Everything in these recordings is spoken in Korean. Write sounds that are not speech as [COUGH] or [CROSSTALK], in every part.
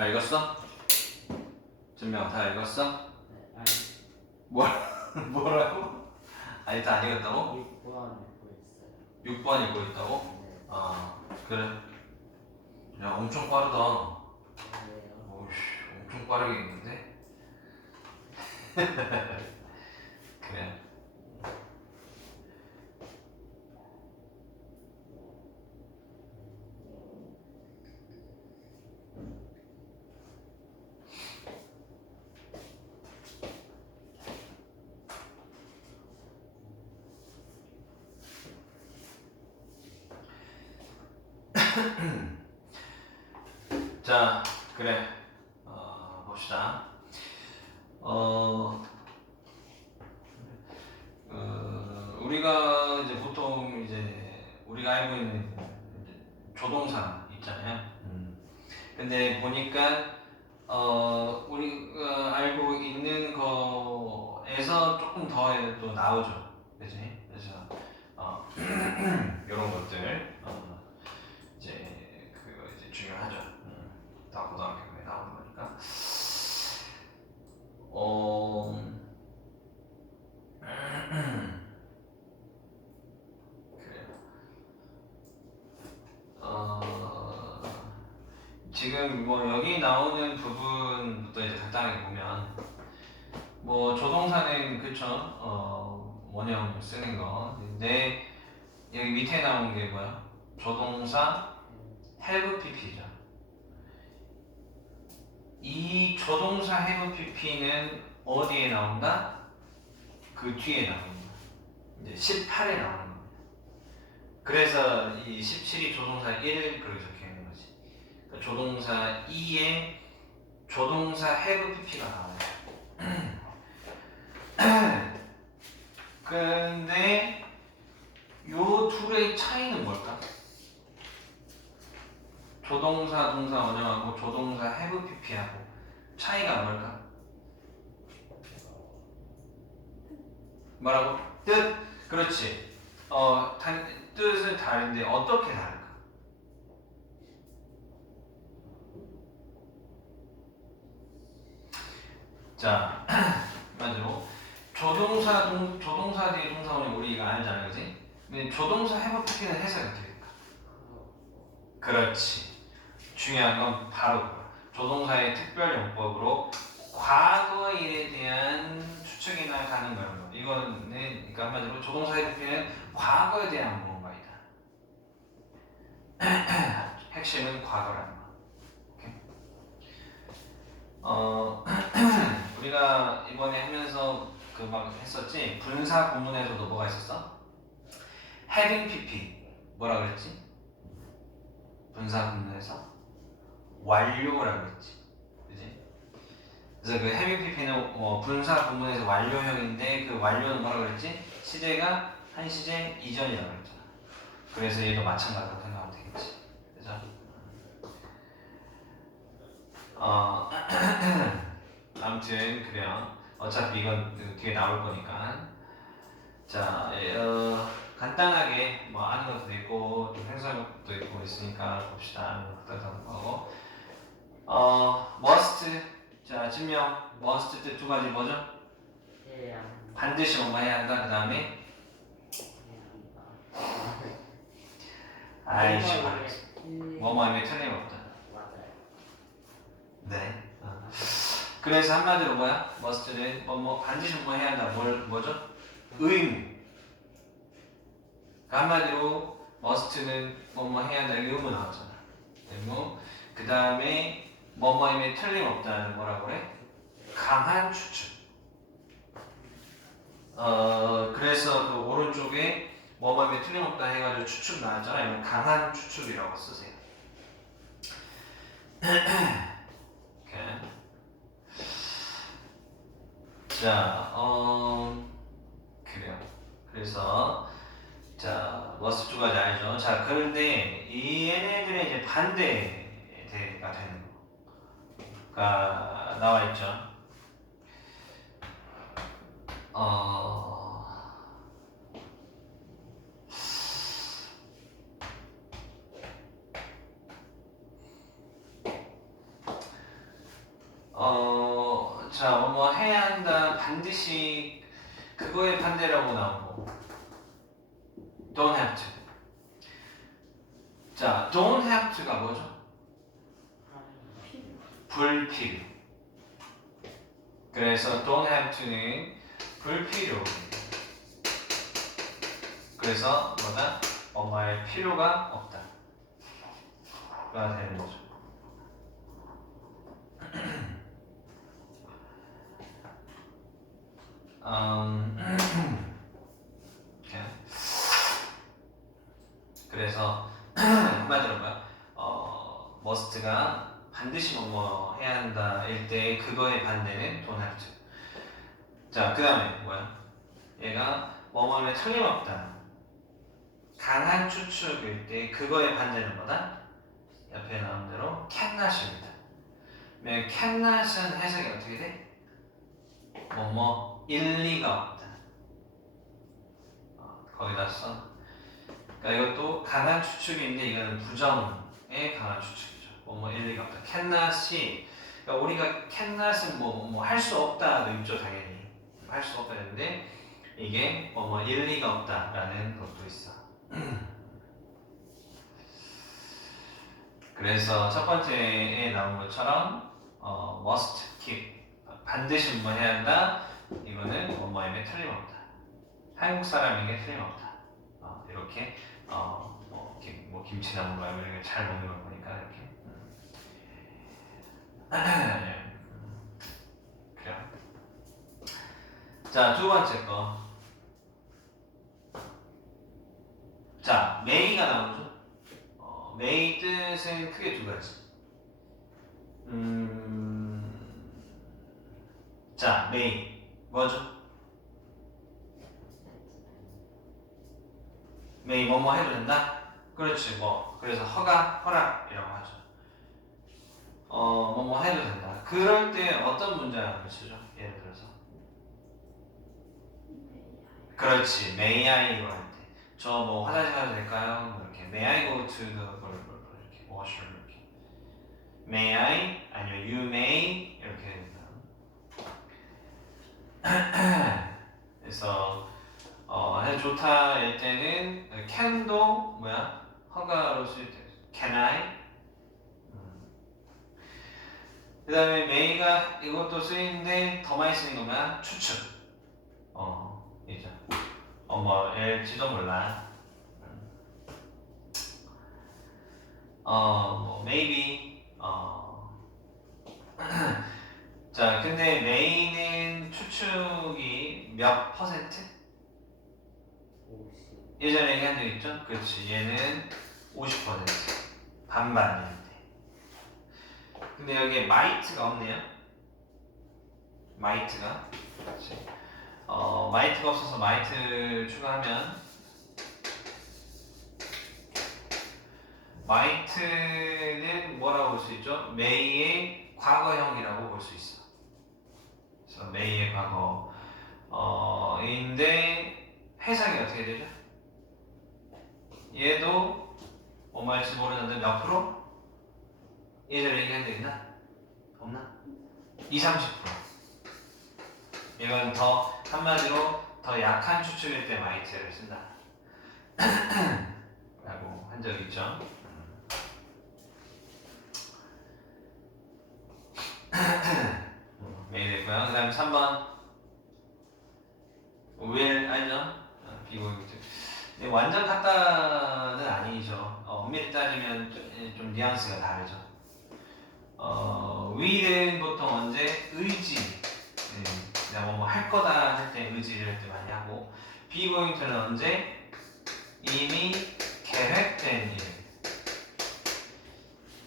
다 읽었어? 준명 다 읽었어? 네, 아니 뭐 [LAUGHS] 뭐라고? 아니 다 안 읽었다고? 6번 읽고 있어요. 6번 읽고 있다고? 네, 아 그래. 야 엄청 빠르다. 그래요. 오우씨 엄청 빠르게 읽는데? [LAUGHS] 그래. 자, 그래. 어, 봅시다. 어, 어, 우리가 이제 보통 이제 우리가 알고 있는 조동사 있잖아요. 음. 근데 보니까 어, 우리가 알고 있는 거에서 조금 더 또 나오죠. 그지? 그래서 어, [CLEARS THROAT] 이런 것들 어, 이제 그거 이제 중요하죠. 음. 다 고등학교에 나오는 거니까. 어. [CLEARS THROAT] 어. 지금 뭐 여기 나오는 부분부터 이제 간단하게 보면 뭐 조동사는 그쵸 어 원형 쓰는 거 근데 여기 밑에 나온 게 뭐야 조동사 have pp죠 이 조동사 have pp는 어디에 나온다? 그 뒤에 나온다. 이제 18에 나오는 겁니다. 그래서 이 17이 조동사 1을 그렇게 적혀 있는 거지. 그러니까 조동사 2에 조동사 have pp가 나와요. [CLEARS THROAT] 근데 요 둘의 차이는 뭘까? 조동사 동사 원형하고 조동사 have pp하고 차이가 뭘까? 뭐라고? 뜻? 그렇지. 어, 단, 뜻은 다른데 어떻게 다를까? 자, [CLEARS THROAT] 맞죠? 조동사 동 조동사 뒤에 동사 원형 우리가 알잖아, 그지? 조동사 pp는 해석이 될까? 그렇지. 중요한 건 바로. 조동사의 특별 용법으로 과거 일에 대한 추측이나 가는 거예요. 이거는 그러니까 한마디로 조동사의 특별은 과거에 대한 무언가이다. [CLEARS THROAT] 핵심은 과거라는 거. 어, [CLEARS THROAT] 우리가 이번에 하면서 그 막 했었지 분사 구문에서도 뭐가 있었어? having pp 뭐라 그랬지? 분사 구문에서 완료라고 했지, 그지? 그래서 그 pp는 어, 분사 구문에서 완료형인데 그 완료는 뭐라 그랬지? 시제가 한 시제 이전이라고 그랬잖아. 그래서 얘도 마찬가지로 생각하면 되겠지, 그죠? 어, [CLEARS THROAT] 아무튼 그래요. 어차피 이건 그 뒤에 나올 거니까. 자, 예, 어, 간단하게 뭐 아는 것도 있고 것도 있고 있으니까 봅시다. 어떤 거고. 어, must. 자, 증명. must 뜻두 가지 뭐죠? 반드시 뭐뭐 해야 한다. 그 다음에. 아이씨, 음, 뭐뭐 하면 틀림없다. 네. 어. 그래서 한마디로 뭐야? must는 뭐, 뭐 반드시 뭐 해야 한다. 뭘 뭐죠? 의무. 그 한마디로 must는 뭐 뭐 해야 한다. 의무 나왔잖아. 의무. 그 다음에 뭐뭐임에 틀림없다는 뭐라고 그래? 강한 추측. 어 그래서 그 오른쪽에 뭐뭐임에 틀림없다 해가지고 추측 나왔잖아요. 강한 추측이라고 쓰세요. [CLEARS THROAT] 자, 어, 그래요. 그래서, 자, 머스 두 가지 알죠? 자, 그런데 이 얘네들의 이제 반대가 되는 거 가 나와 있죠. 어, 어, 자, 뭐 해야 한다. 반드시 그거의 반대라고 나오고. don't have to. 자, don't have to가 뭐죠? 불필요. 그래서 don't have to는 불필요. 그래서 뭐다? 엄마의 필요가 없다. 가 되는 거죠. [CLEARS THROAT] 음. [CLEARS THROAT] 그래서 [CLEARS THROAT] 한마디로 뭐야? 어, must가 반드시 뭐뭐 해야 한다 일 때 그거의 반대는 to. 자, 그 다음에 뭐야? 얘가 뭐뭐는 틀림없다. 강한 추측일 때 그거의 반대는 뭐다? 옆에 나온 대로. 네, cannot은 해석이 어떻게 돼? 뭐뭐 일리가 없다. 어, 거기다 써. 그러니까 이것도 강한 추측인데 이거는 부정의 강한 추측이죠. 뭐뭐 일리가 없다. cannot이 그러니까 우리가 cannot은 뭐뭐 할 수 없다도 있죠 당연히 할 수 없다 했는데 이게 뭐뭐 일리가 없다라는 것도 있어. [CLEARS THROAT] 그래서 첫 번째에 나온 것처럼 어, must keep 반드시 뭐 해야 한다 이거는 뭐뭐임에 틀림없다 한국 사람에게 틀림없다 어, 이렇게 어, 뭐, 김, 뭐 김치나물 뭐 이런 거잘 먹는 걸 보니까 이렇게. 그래요 자 두 번째 거 자, 메이가 나오죠. 어, 메이 뜻은 크게 두 가지. 음, 자, 메이 뭐죠? 메이 뭐뭐 해도 된다? 그렇지, 뭐 그래서 허가, 허락이라고 하죠. 어, 뭐 뭐 해도 된다. 그럴 때 어떤 문장을 쓰죠? 예를 들어서. 그렇지, may I로 할 때. 저 뭐 화장실 가도 될까요? 뭐 이렇게 May I go to the 뭐, 뭐, 뭐 이렇게 washroom 이렇게 May I 아니면 You may 이렇게 됩니다. [CLEARS THROAT] 그래서 어 아주 좋다 일 때는 can도 뭐야 허가로 쓸때 Can I? 음. 그 다음에 may가 이것도 쓰이는데 더 많이 쓰는 거 뭐야 추측. 어 이죠. 어뭐일지도 몰라. 어, 뭐 maybe 어. [CLEARS THROAT] 자, 근데 메인은 추측이 몇 퍼센트? 50 예전에 얘기한 적 있죠? 그렇지. 얘는 50% 반반인데. 근데 여기에 might가 없네요. might가. 그렇지. 어, might가 없어서 might 추가하면 might는 뭐라고 볼 수 있죠? may의 과거형이라고 볼 수 있어. 그래서 may의 과거. 어, 인데 해석이 어떻게 되죠? 얘도 뭐 말지 모르는데 몇 프로? 예전에 얘기한 적 있나? 없나? 20, 30% 이건 더 한마디로 더 약한 추측일 때 마이트를 쓴다 [CLEARS THROAT] 라고 한 적이 있죠 [CLEARS THROAT] 메이 됐고요 그 다음 3번 will 알죠? 어, 네, 완전 같다는 아니죠. 어, 엄밀히 따지면 좀, 예, 좀 뉘앙스가 다르죠. 어, will은 보통 언제 의지, 음, 내가 뭐 할 거다 할 때 의지를 할 때 많이 하고, going to는 언제 이미 계획된 일,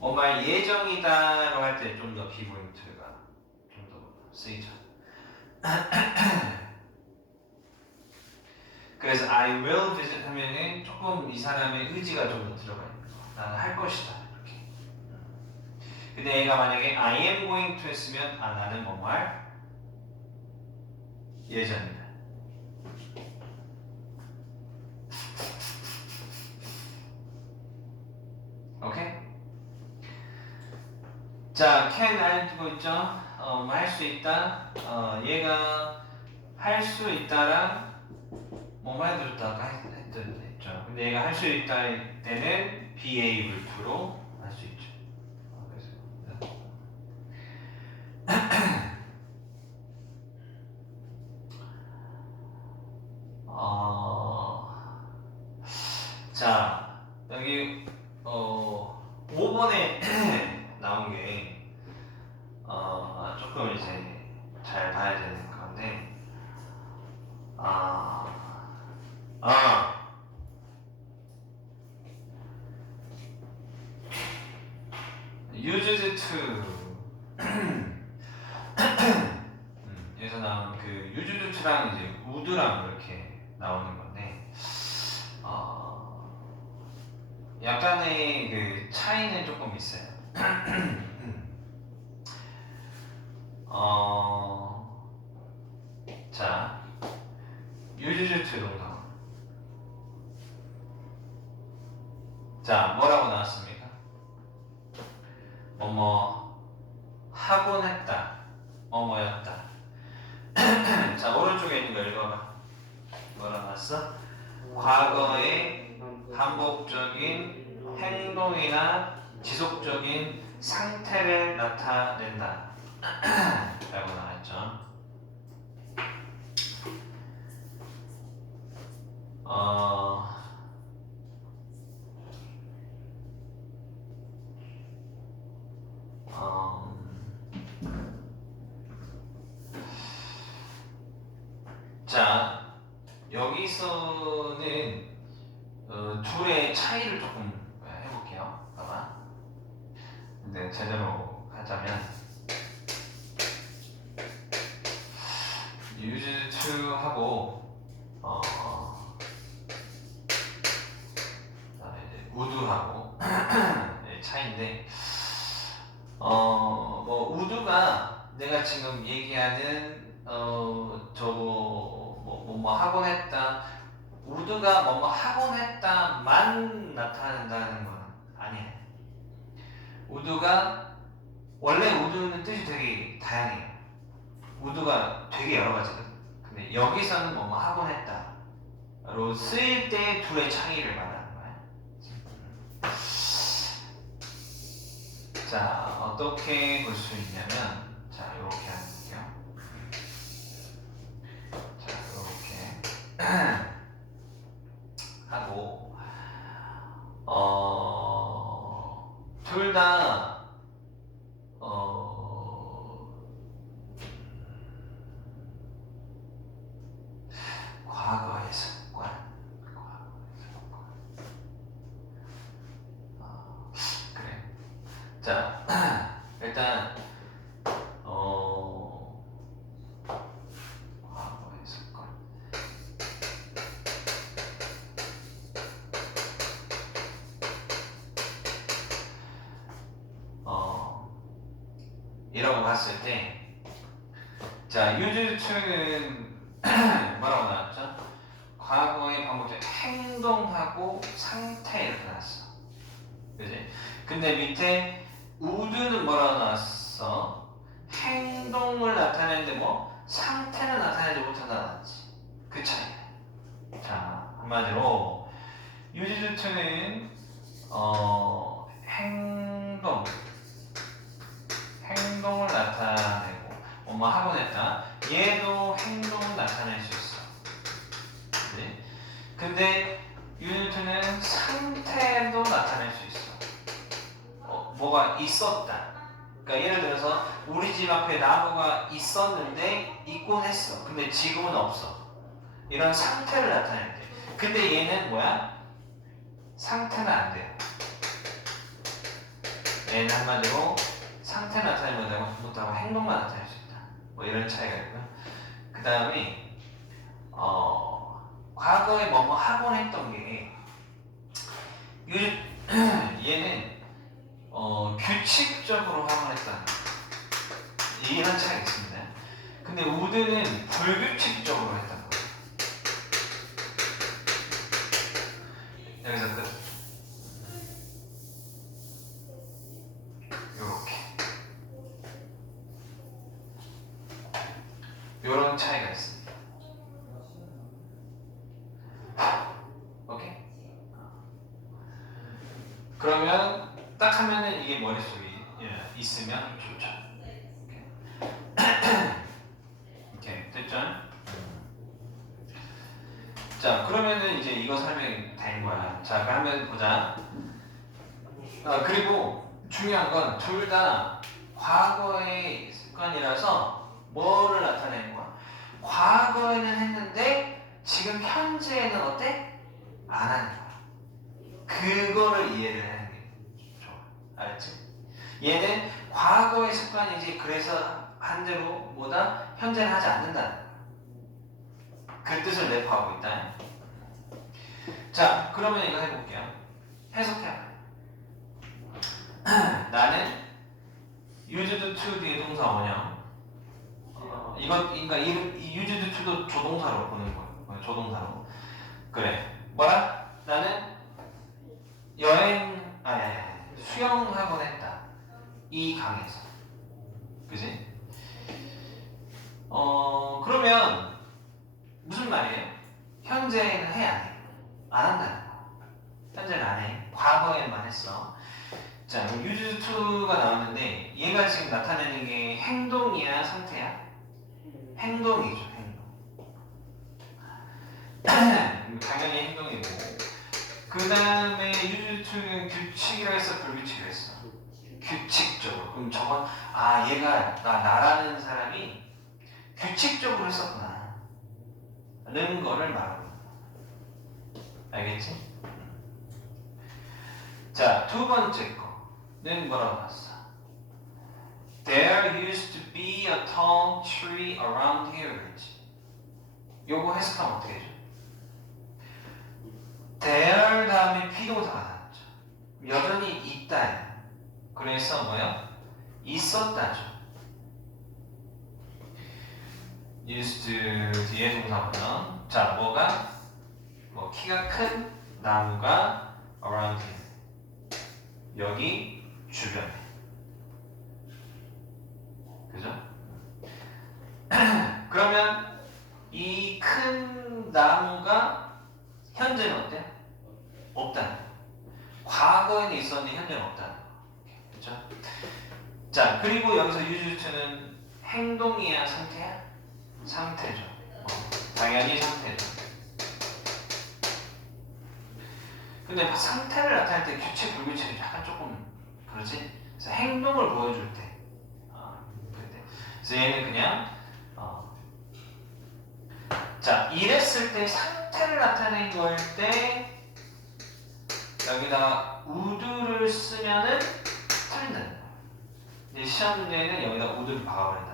뭔가 예정이다라고 할 때 좀 더 be going to가 좀 더 쓰이죠. [CLEARS THROAT] 그래서 I will visit 하면은 조금 이 사람의 의지가 좀 더 들어가 있는 거. 나는 할 것이다. 근데 얘가 만약에 I am going to 했으면 아 나는 뭐할 예정이다. 오케이? 자, can 알고 있죠? 어, 어, 뭐할수 있다. 어, 얘가 할 수 있다랑 아까 했- 했던 했죠. 근데 얘가 할 수 있다 할 때는 be able to로 할 수 있죠. 어, 그래서 어, 자 여기 어 5번에 나온 게 어, 조금 이제 잘 봐야 되는 건데 아, 아 used to 음, 여기서 나온 그 used to랑 이제 would랑 이렇게 나오는 건데 어, 약간의 그 차이는 조금 있어요. [CLEARS THROAT] [CLEARS THROAT] 어, 자, 유즈주트 동사. 자, 뭐라고 나왔습니까? 뭐뭐 하곤 했다. 뭐뭐였다. 자, 오른쪽에 있는 거 읽어봐. 뭐라 나왔어? 과거의 반복적인 행동이나 지속적인 상태를 나타낸다. 라고 나왔죠. 어, 음, 자, 여기서는 어, 둘의 차이를 조금 해볼게요. 봐봐. 근데 제대로 하자면 use to 하고 어 그다음에 이제 would하고 [CLEARS THROAT] 네, 차이인데 어뭐 would가 내가 지금 얘기하는 어 저거 뭐뭐 뭐 하곤 했다 would가 뭐뭐 하곤 했다만 나타낸다는 건 아니에요. would가 원래 would는 뜻이 되게 다양해요. 우드가 되게 여러 가지거든. 근데 여기서는 뭐뭐 하곤 했다 로 쓰일 때 둘의 차이를 말하는 거야. 자, 어떻게 볼 수 있냐면, 자, 이렇게 할게요. 자, 이렇게 하고, 어, 둘 다, 어, 과거의 습관. 과거의 습관. 아, 그래. 자, 일단 어 과거의 습관. 어 이라고 봤을 때, 자 유즈추는 [CLEARS THROAT] 뭐라고 나왔죠? 과거의 반복적 행동하고 상태 이렇게 나왔어. 그지? 근데 밑에 우드는 뭐라고 나왔어? 행동을 나타내는데 뭐 상태는 나타내지 못한다 나왔지. 그 차이. 자 한마디로 유지주투는 어 행동 행동을 나타내고 뭐뭐 하곤 했다. 얘도 행동을 나타낼 수 있어. 네? 근데 유니트는 상태도 나타낼 수 있어. 어, 뭐가 있었다. 그러니까 예를 들어서 우리 집 앞에 나무가 있었는데 있곤 했어. 근데 지금은 없어. 이런 상태를 나타낼 때. 근데 얘는 뭐야? 상태는 안 돼. 얘는 한마디로 상태 나타내지 못하고 행동만 나타낼 수 있다. 뭐 이런 차이가 있고요. 그 다음에 어, 과거에 뭐뭐 하곤 했던 게 요즘 [CLEARS THROAT] 얘는 어, 규칙적으로 하곤 거. 이런 차이가 있습니다. 근데 우드는 불규칙적으로 했다는 거예요. 여기서 끝. 요렇게. 요런 차이가 있습니다. 오케이? 그러면 딱 하면은 이게 머릿속에 예, 있으면 좋죠. 오케이, 됐죠? 자, 그러면은 이제 이거 설명이 된 거야. 자, 그러면 보자. 아, 그리고 중요한 건 둘 다 과거의 습관이라서 뭐를 나타내는 거야? 과거에는 했는데 지금 현재에는 어때? 안 하는 거야. 그거를 이해를 하는 게 좋아. 알지? 얘는 과거의 습관이지 그래서 한 대로 보다 현재는 하지 않는다는 거야. 그 뜻을 내포하고 있다. 자, 그러면 이거 해볼게요. 해석해봐. [CLEARS THROAT] 나는 used to 뒤에 동사 원형. 어, 이것, 그러니까 used to도 조동사로 보는. 어, 조동사로. 그래. 뭐라? 나는 여행, 아니, 아니, 수영학원 했다. 이 강에서. 그지? 어, 그러면 무슨 말이에요? 현재는 해, 안 해? 안 한다는 거야. 현재는 안 해. 과거에만 했어. 자, used to가 나왔는데 얘가 지금 나타내는 게 행동이야, 상태야? 행동이죠, 행동. [CLEARS THROAT] 당연히 행동이고. 그 다음에 used to는 규칙이라 했어, 불규칙이라 했어? 규칙적으로. 그럼 저건, 아, 얘가, 나, 나라는 사람이 규칙적으로 했었구나. 는 거를 거야. 알겠지? 자, 두 번째 거는 뭐라고 나왔어? There used to be a tall tree around here. 요거 해석하면 어떻게 해줘? There 다음에 비동사가 나왔죠. 여전히 있다. 그래서 뭐야? 있었다죠. To 뒤에 동사보면 자 뭐가 뭐 키가 큰 나무가 around here 여기 주변에 그죠? [CLEARS THROAT] 그러면 이 큰 나무가 현재는 어때? 없다는 거. 과거에는 있었는데 현재는 없다는 거. 그죠? 자 그리고 여기서 유즈트는 행동이야 상태야? 상태죠. 어, 당연히 상태죠. 근데 상태를 나타낼 때 규칙 불규칙이 약간 조금 그러지? 그래서 행동을 보여줄 때, 어, 그때. 그래서 얘는 그냥 어. 자 이랬을 때 상태를 나타낸 거일 때 여기다가 우드를 쓰면은 틀린다는. 이제 시험 문제는 여기다 우드를 박아버린다는 거지.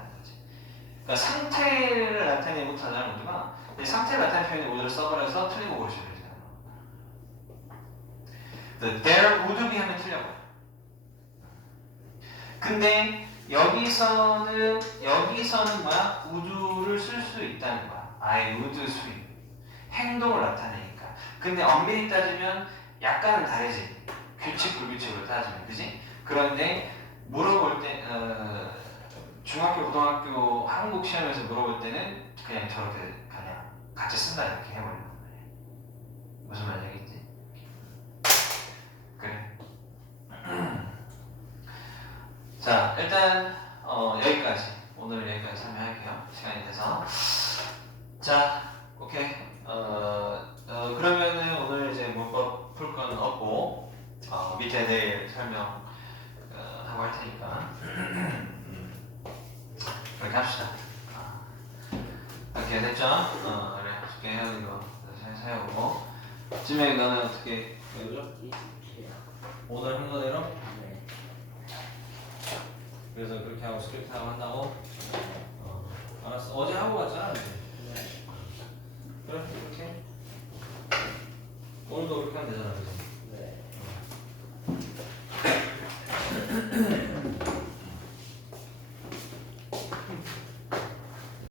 그러니까 상태를 나타내지 못하는 우드가 이 상태를 나타내는 표현에 우드를 써버려서 틀린 거 고르시면 되잖아. The there would be 하면 틀려요. 근데 여기서는 여기서는 뭐야? would를 쓸 수 있다는 거야. I would swim. 행동을 나타내니까. 근데 엄밀히 따지면 약간은 다르지. 규칙 불규칙으로 따지면 그지? 그런데 물어볼 때 어, 중학교 고등학교 한국 시험에서 물어볼 때는 그냥 저렇게 그냥 같이 쓴다 이렇게 해버리는 거예요. 무슨 말인지 알겠지? 그래. [CLEARS THROAT] 자 일단 어, 여기까지 오늘 여기까지 설명할게요. 시간이 돼서 자 오케이 어, 어, 그러면은 오늘 이제 문법 풀 건 없고 어, 밑에 내일 설명 어, 하고 할 테니까 음, [CLEARS THROAT] 그렇게 합시다. 어, 이렇게 됐죠? 어, 그래 어떻게 해야 이거 잘 사용하고 지명이 너는 어떻게 해줘? 오늘 한 거대로? 네. 그래서 그렇게 하고 스크립트 하고 한다고? 어, 알았어. 어제 하고. 이제. 네. 그래, 그렇게. 오늘도 그렇게 하면 되잖아, 그지? 네. [LAUGHS]